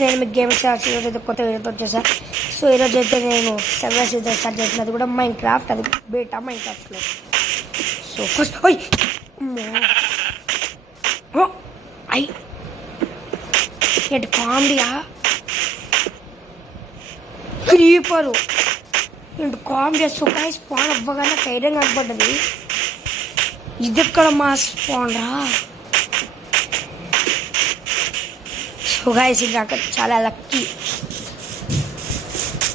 నేను మీకు గేమ్స్ ఈరోజు అయితే కొత్త వీడియోతో వచ్చేసా. సో ఈరోజు అయితే నేను సర్వైస్ అయితే స్టార్ట్ చేసినది కూడా మైండ్ క్రాఫ్ట్, అది బేటా మైండ్ క్రాఫ్ట్లో. సో ఫస్ట్ ఎటు కామెడీయా క్రీపరు ఇంటి కామెడీ. సో గైస్ స్పాన్ అవ్వగానే ధైర్యం కనపడ్డది. ఇది ఎక్కడ మా స్పాన్ రా. సో గైస్ ఇది నాకు చాలా లక్కీ.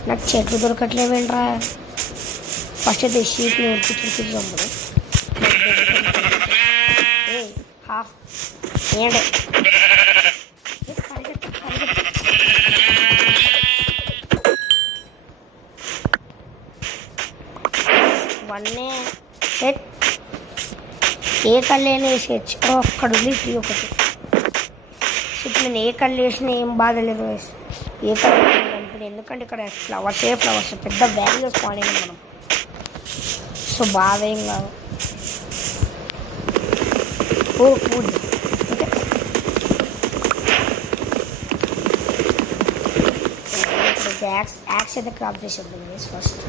నాకు చెట్లు దొరకట్లేవేంట్రా. ఫస్ట్ అయితే షీట్ని ఉడికిద్దాం. హాఫ్ ఏంటే వన్నే సెట్. ఏ కళ్ళైనా వేసేయచ్చు. అక్కడ ఉంది ట్రీ ఒకటి. ఇప్పుడు నేను ఏ కళ్ళు వేసినా ఏం బాధ లేదు. ఏ కళ్ళు కనిపించింది ఎందుకంటే ఇక్కడ ఫ్లవర్స్ పెద్ద వ్యాల్యూ స్పాన్ అయింది మనం. సో బాధ ఏం కాదు. యాక్స్ అయితే క్రాప్ చేసేద్దాం ఫస్ట్.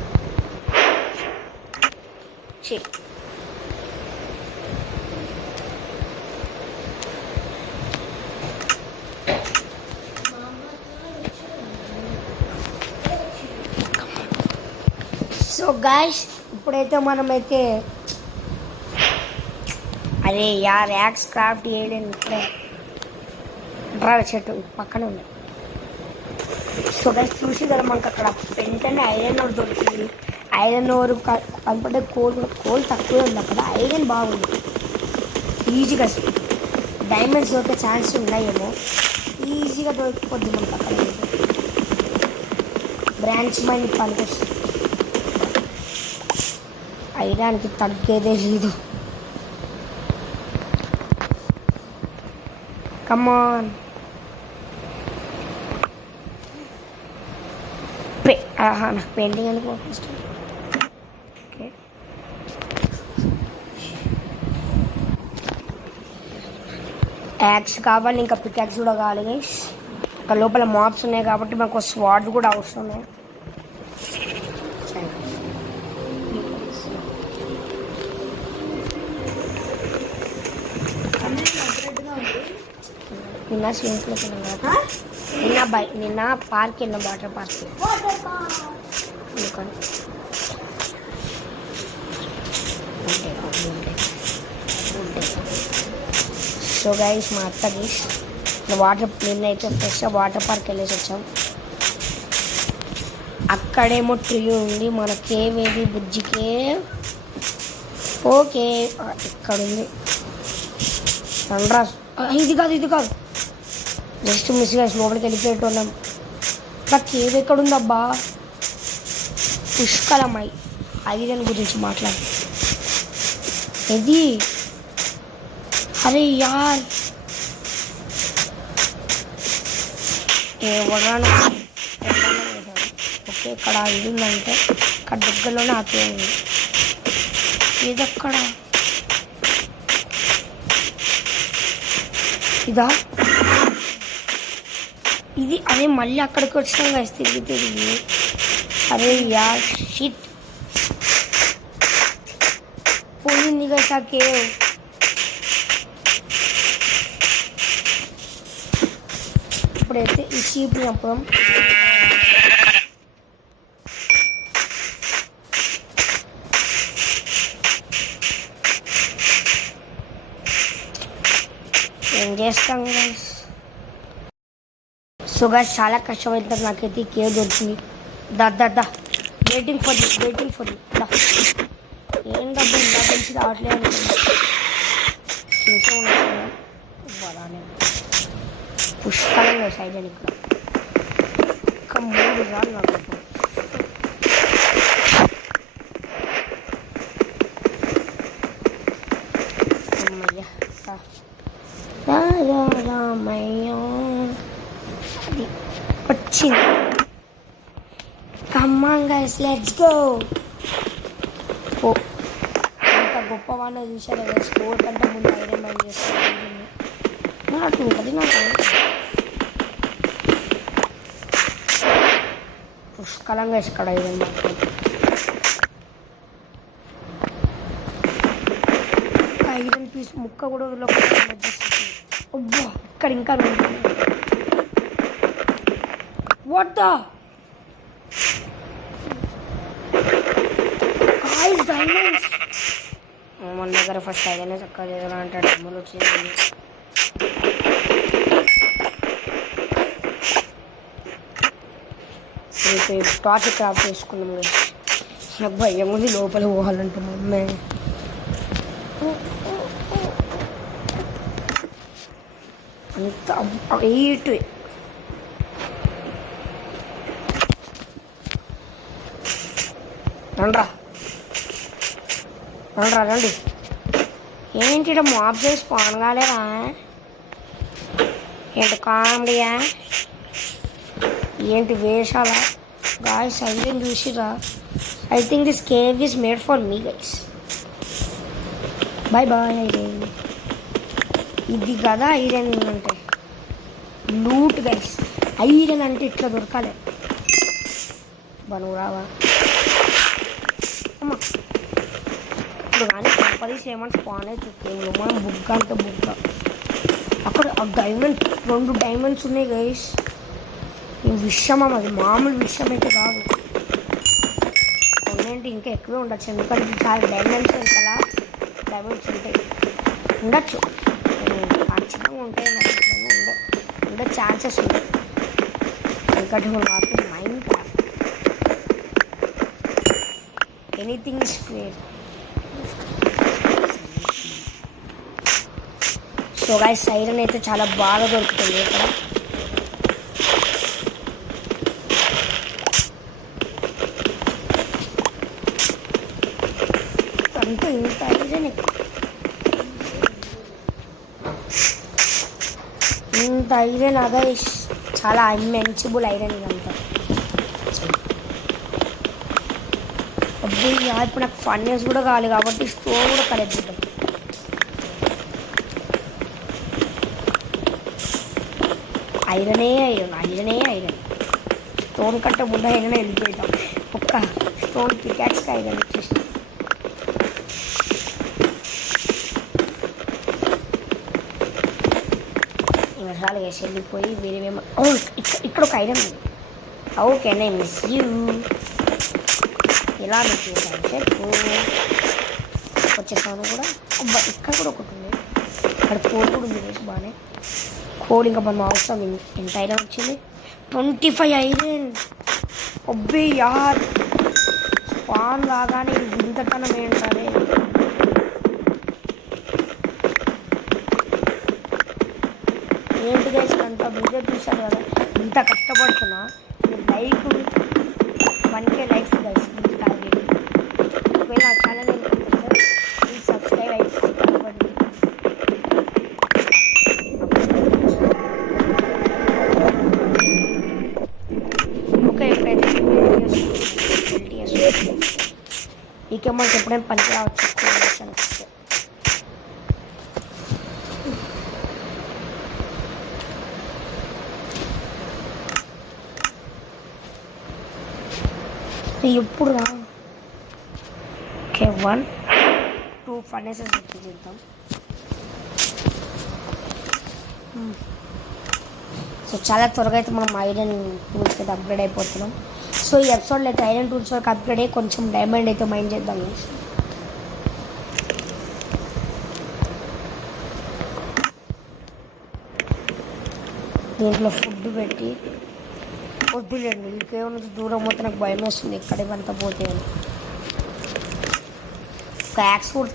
సో గాయ్స్ ఇప్పుడైతే మనమైతే అరే యార్ యాక్స్ క్రాఫ్ట్ చేయలేను. ఇప్పుడే డ్రా చెట్టు పక్కనే ఉంది. సో గైస్ చూసి కదా మనకు అక్కడ వెంటనే ఐరన్ ఓర్ దొరికింది. ఐరన్ ఓర్ కనపడే కోల్ తక్కువే ఉంది అక్కడ. ఐరన్ బాగుంది. ఈజీగా డైమండ్స్ దొరికే ఛాన్స్ ఉన్నాయేమో. ఈజీగా దొరికిపోద్ది మనకు అక్కడ. బ్రాంచ్ మైన్ పనికొస్తుంది. ఐరాన్కి తగ్గేదే లేదు. కమాన్ నాకు పెయింటింగ్ ఎందుకు ఫస్ట్. ఓకే యాక్స్ కావాలి, ఇంకా పికాక్స్ కూడా కావాలి గైస్. అక్కడ లోపల మాప్స్ ఉన్నాయి కాబట్టి మాకు స్వాడ్ కూడా అవసరం. నిన్న స్విమ్స్లోకి నిన్న పార్క్ వెళ్ళిన వాటర్ పార్క్. సో గైస్ మా అత్తకి నిన్న అయితే ఫ్రెష్గా వాటర్ పార్క్ వెళ్ళేసి వచ్చాం. అక్కడేమో ట్రీ ఉంది. మన కేవ్ ఏది బుజ్జి కేవ్. ఓకే ఇక్కడ ఉంది. సన్రాస్ ఇది కాదు జస్ట్ మిస్గా లోపలికి వెళ్ళిపోయేటోళ్ళం. ఇంకా కేవ్ ఎక్కడుందబ్బా. పుష్కలమై ఐరన్ గురించి మాట్లాడు. ఇది అరే యార్ ఎవరాను. ఓకే ఇక్కడ ఇది ఉందంటే ఇక్కడ దగ్గరలోనే ఆ కేవ్ ఉంది. ఇదక్కడ ఇదా ఇది. అదే మళ్ళీ అక్కడికి వచ్చినాం కదా తిరిగి. అరే యార్ షిట్ పోయింది కదా కేవ్. ఇప్పుడైతే ఈ షీప్ చంపడం. ఏం చేస్తాం గైస్. సో గైస్ చాలా కష్టమైతే నాకైతే ఈ కేవ్ దొరికింది. దా వెయిటింగ్ ఫర్ దా. ఏం డబ్బు ఇలా తెలిసి రావట్లేదు అనుకుంటా. పుష్కలంగా సైడ్ అని ఇక్కడ ఇంకా 3 సార్లు నాకు వచ్చింది. Come on guys let's go. అంత గొప్పవాడిని చూసారు కదా. స్కోర్ కంటే ముందు ఐరన్ మైన్ చేస్తాను. నాకు ఉంటుంది నాకు పుష్కలంగా ఇక్కడ ఐరన్ మాత్రం. ఐరన్ పీస్ ముక్క కూడా అబ్బా ఇక్కడ ఇంకా వాట్ ద డైమండ్స్. మన దగ్గర ఫస్ట్ ఐరన్ చక్కగా లేదని అంటే డబ్బులు వచ్చింది. టార్చ్ క్రాఫ్ట్ చేసుకున్నాం కదా. నాకు భయం ఉంది లోపల పోవాలంటే మా అమ్మే. అంత 8 రండ్రా రండ్రా రండి. ఏంటి ఇక్కడ మాప్ చేసి పాన్ కాలేదా? ఏంటి కామెడీయా? ఏంటి వేషాల? గాయస్ ఐరన్ చూసిరా. I think this cave is made for me guys. Bye bye iron. ఇది కదా ఐరన్ అంటే లూట్ గైస్. ఐరన్ అంటే ఇట్లా దొరకాలి. నువ్వు రావా అమ్మా? ఇప్పుడు కానీ కంపల్సరీ ఏమన్నా స్పాన్ అవుతుంది. మనం బుగ్గ అంటే బుగ్గ. అక్కడ డైమండ్ 2 డైమండ్స్ ఉన్నాయి గైస్. ఈ విషయం అది మామూలు విషయం అయితే కాదు. అవునంటే ఇంకా ఎక్కువే ఉండొచ్చు, ఎందుకంటే చాలా డైమండ్స్ కదా. డైమండ్స్ ఉంటాయి, ఉండొచ్చు, ఖచ్చితంగా ఉంటాయి. ఉండే ఛాన్సెస్ ఉంటాయి. ఎందుకంటే నాకు mind craft anything is fair. So guys iron అయితే చాలా బాగా దొరుకుతుంది ఇక్కడ. అంతే ఇంత ఐరన్, ఇంత ఐరన్ అదే చాలా అన్మెన్సిబుల్ ఐరన్ ఇదంతా. అబ్బాయి ఇప్పుడు నాకు ఫన్నెస్ కూడా కావాలి కాబట్టి స్టోన్ కూడా కలెక్ట్ చేద్దాం. ఐరనే ఐరన్, ఐరనే ఐరన్. స్టోన్ కట్ట ముందు ఐరన్ వెళ్ళిపోతాం. ఒక్క స్టోన్ పికాక్స్కి ఐరన్ వచ్చేసి వర్షాలు వేసి వెళ్ళిపోయి వేరేమేమో. ఇక్కడ ఒక ఐరన్ ఉంది. Okay I miss you. ఎలా మిస్ చేశాను చెప్పు. వచ్చేసాను కూడా. అబ్బా ఇక్కడ కూడా ఒకటి ఉంది. అక్కడ కోల్ కూడా ఉంది వేసి బాగానే. కోల్ ఇంకా మనం అవసరం. ఎంత ఐరన్ వచ్చింది? 25 ఐరన్. అబ్బే యార్ పాన్ లాగానే ఇంతకన్నా ఏంటారే. ఏంటి గైస్ అంత వీడియో చూశారు కదా, ఇంత కష్టపడుతున్నా. లైక్ 1K లైక్స్ గైస్ మీకు టార్గెట్. ఒకవేళ నా ఛానల్ సార్ ప్లీజ్ సబ్స్క్రైబ్ అయిపోయింది. ఓకే ఎప్పుడైతే ఈ కెమెరాకి ఎప్పుడైనా పనికి రావచ్చు. ఎప్పుడు రా. ఓకే 1 2 ఫర్నేసెస్ చేద్దాం. సో చాలా త్వరగా అయితే మనం ఐరన్ టూల్స్కి అయితే అప్గ్రేడ్ అయిపోతున్నాం. సో ఈ ఎపిసోడ్లో అయితే ఐరన్ టూల్స్ వరకు అప్గ్రేడ్ అయ్యి కొంచెం డైమండ్ అయితే మైండ్ చేద్దాం. దీంట్లో ఫుడ్ పెట్టి వద్దులేండి. ఇంకేమో నుంచి దూరం పోతే నాకు భయం వస్తుంది. ఇక్కడ ఇవంతా పోతే క్యాక్స్ కూడా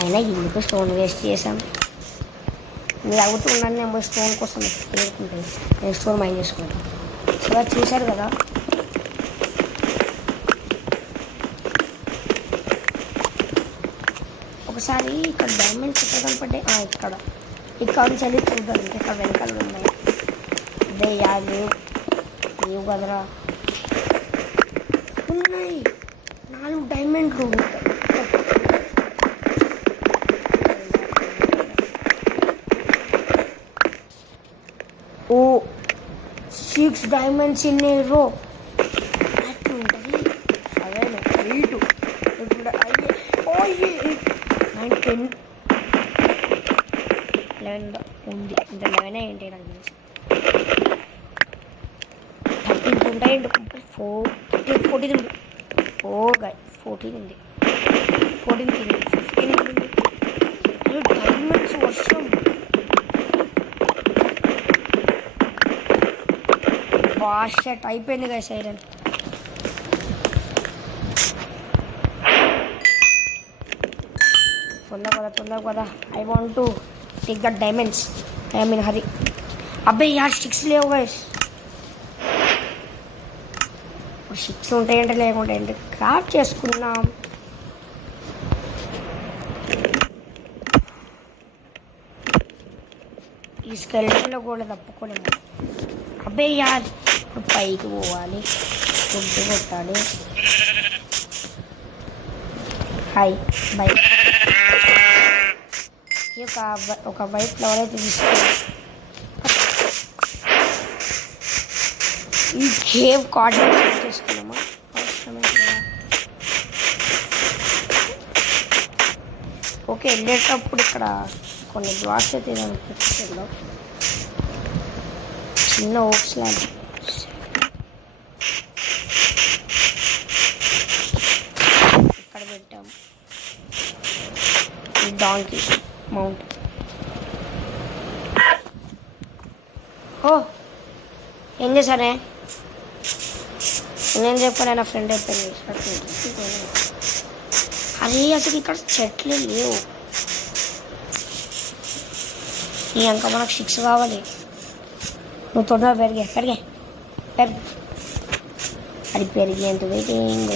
అయినా ఎందుకు స్టోన్ వేస్ట్ చేశాం. మీరు అవుతున్నాను నేను స్టోన్ కోసం పెట్టుకుంటాను. నేను స్టోన్ మైండ్ చేసుకుంటాను. సో అది చూశారు కదా. ఒకసారి ఇక్కడ డైమండ్స్ ఎక్కడ కనపడ్డాయి? ఇక్కడ నుంచి వెళ్ళి చూద్దాం. ఇక్కడ వెనకాల ఉన్నాయి. అదే యాభై లేవు కదరా. ఉన్నాయి 4 డైమండ్లు. ఓ 6 డైమండ్స్ ఇన్ ఏ రో. 10 11 ఉంది. ఇంత 11 ఏంటి నాకు తెలుసు. 13 ఉంటాయండి. 14 ఉంది. 14 ఉంది. 14 ఉంది. 15 ఉంది. డైమండ్స్ వర్షం. షట్ అయిపోయింది కదా సైరన్. తొందర కదా. I want to take the diamonds. I mean Hari. అబ్బాయి యార్ 6 లేవు గైస్. ఇప్పుడు 6 ఉంటాయంటే లేకుంటే ఏంటి క్రాఫ్ట్ చేసుకున్నాం. ఈ స్కెల్టన్లో కూడా తప్పుకోలేము. అబ్బాయి యార్ ఇప్పుడు పైకి పోవాలి. ఫుడ్ కొట్టాలి. Hi bye. ఒక వైట్ ఫ్లవర్ అయితే తీసుకోవాలి. ఈ కేవ్ కార్డినేట్ చేసుకున్నామా ఓకే. వెళ్ళేటప్పుడు ఇక్కడ కొన్ని బ్లాక్స్ అయితే అనిపిస్తుందో చిన్న ఓక్స్ లాంటి ఇక్కడ పెట్టాము. ఈ డాంకీ మౌంట్. ఓ ఏం చేశానే? నేను చెప్పాను నా ఫ్రెండ్ అయిపోయింది. అరే అసలు ఇక్కడ చెట్లు లేవు. ఇంకా మనకు 6 కావాలి. నువ్వు తొందరగా పెరిగే. అది పెరిగేంత వెయిటింగ్.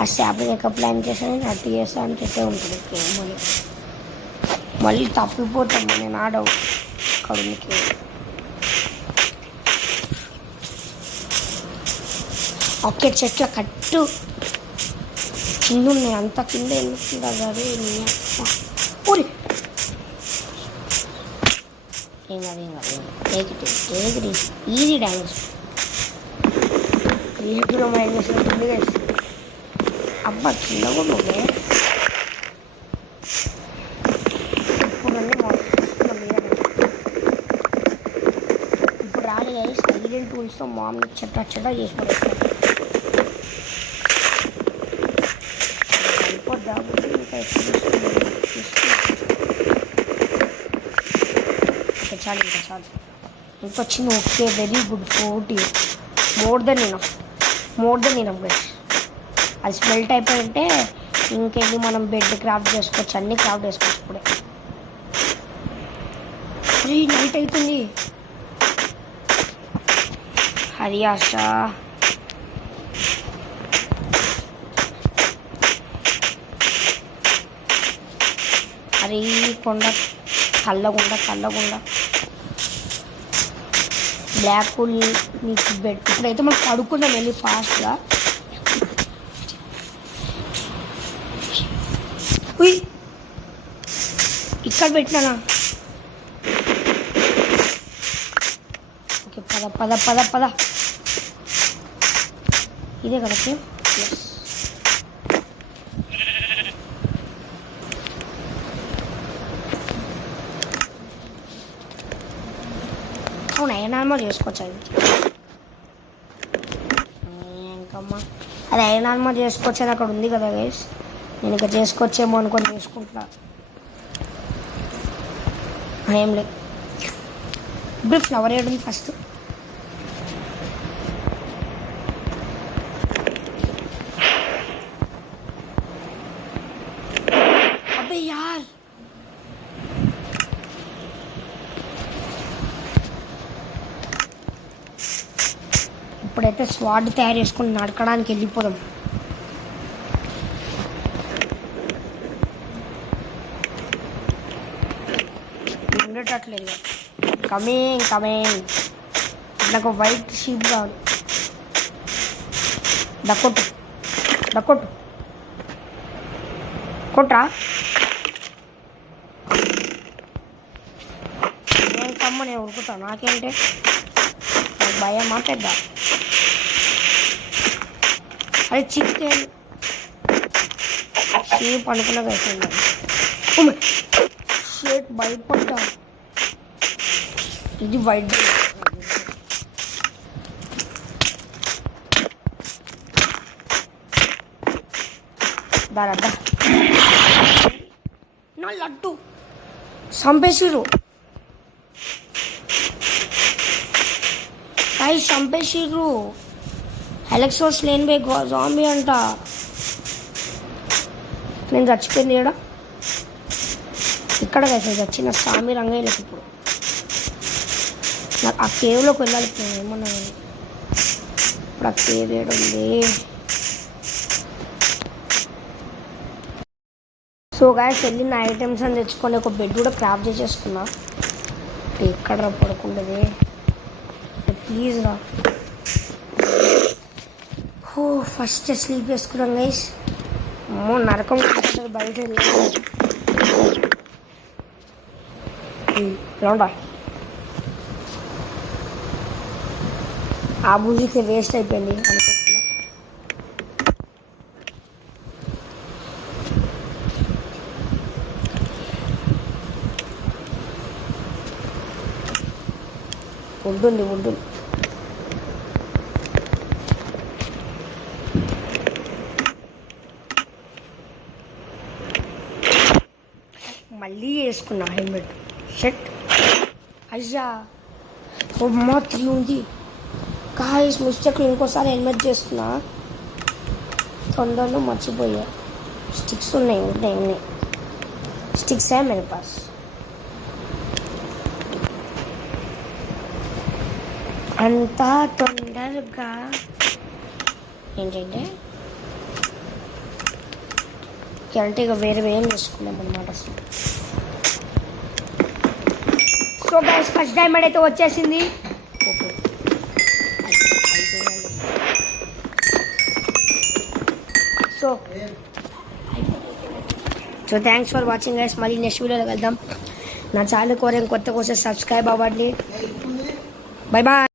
ఆ స్టాప్ని ఎక్కడ ప్లాన్ చేశాను అట్టు చేస్తా అని చెప్పే ఉంటుంది. మళ్ళీ తప్పిపోతాం నేను ఆడవు కడునికి. ఒకే చెట్ల కట్టు కింద ఉన్నాయి. అంత కింద ఎందుకుంటుంది అది? ఊరి ఏం కాదు. ఈజీ డ్యామేజ్ క్రియేటివ్లో మైండ్ చేసినట్టుంది. అబ్బా కింద కూడా నువ్వే ఇప్పుడు రాలి సైలెంట్ టూల్స్తో మామూలు చెట్ట చేసి పడేస్తాను. అయిపోద్దా ఇంకా చాలు. ఎంత వచ్చింది? Okay very good. 40 more than enough guys. అది స్మెల్ట్ అయిపోయింటే ఇంకెళ్ళి మనం బెడ్ క్రాఫ్ట్ చేసుకోవచ్చు. అన్నీ క్రాఫ్ట్ చేసుకోవచ్చు ఇప్పుడే. అరే నైట్ అవుతుంది. హరి ఆశ అరే కొండ కల్లగుండ బ్లాక్ హోల్ నీకు బెడ్. ఇప్పుడైతే మనం పడుకుందాం వెళ్ళి ఫాస్ట్గా. ఇక్కడ పెట్టినా. ఓకే పద. ఇదే కదా సేమ్. అవును ఐరన్ చేసుకోవచ్చు. అది ఇంకమ్మా అది ఐరన్ చేసుకోవచ్చు అని అక్కడ ఉంది కదా గైస్. నేను ఇంకా చేసుకోవచ్చేమో అనుకొని చేసుకుంటున్నా. ఏం లేదు. ఇప్పుడు ఫ్లవర్ వేయడం ఫస్ట్. అబ్బే యార్ ఇప్పుడైతే స్వాడ్ తయారు చేసుకుని నడకడానికి వెళ్ళిపోదాం. ఉండేటట్లేదు. కమింగ్. నాకు వైట్ షీప్ కావాలి. కొట్రా. నేను కమ్మ నేను ఉరుకుతా. నాకేంటే నాకు భయమా పెద్ద. అది చికెన్ నేను పనుకున్నా కదా షేట్ భయపడ్డా. ఇది వైట్ దాదా నా లడ్డు చంపేసిరు. అయి చంపేసిర్రు. ఎలక్సోస్ లేని బే జాంబీ అంట. నేను చచ్చిపోయింది ఇక్కడ కదా చచ్చిన సామి రంగయ్యలకు. ఇప్పుడు నాకు ఆ కేవ్లోకి వెళ్ళాలి. ఏమన్నా ఇప్పుడు ఆ కేవ్ ఏడుంది. సో గాయస్ వెళ్ళిన ఐటమ్స్ అని తెచ్చుకొని ఒక బెడ్ కూడా క్రాఫ్ట్ చేసేసుకున్నా. ఎక్కడ రా పడుకుంటుంది ప్లీజ్ రా. ఓ ఫస్ట్ స్లీప్ వేసుకున్నాం గైస్. అమ్మో నరకం బయట వెళ్ళా. ఆ బూజీకి వేస్ట్ అయిపోయింది అనుకుంటున్నా. ఉంటుంది మళ్ళీ వేసుకున్నా హెల్మెట్. షర్ట్ అయ్యా అమ్మా 3 ఉంది. గాయస్ మిస్టేక్లు ఇంకోసారి హెల్మెట్ చేసుకున్నా. తొందరలో మర్చిపోయా. స్టిక్స్ ఉన్నాయి స్టిక్స్ है मेरे पास. అంత తొందరగా ఏంటంటే అంటే ఇక వేరే ఏం చేసుకున్నాం అనమాట. సో గైస్ ఫస్ట్ డైమండ్ అయితే వచ్చేసింది. So thanks for watching guys. మళ్ళీ నెక్స్ట్ వీడియోలో వెళ్దాం. నా ఛానల్ కోరే కొత్త కోసం సబ్స్క్రైబ్ అవ్వండి. Bye bye.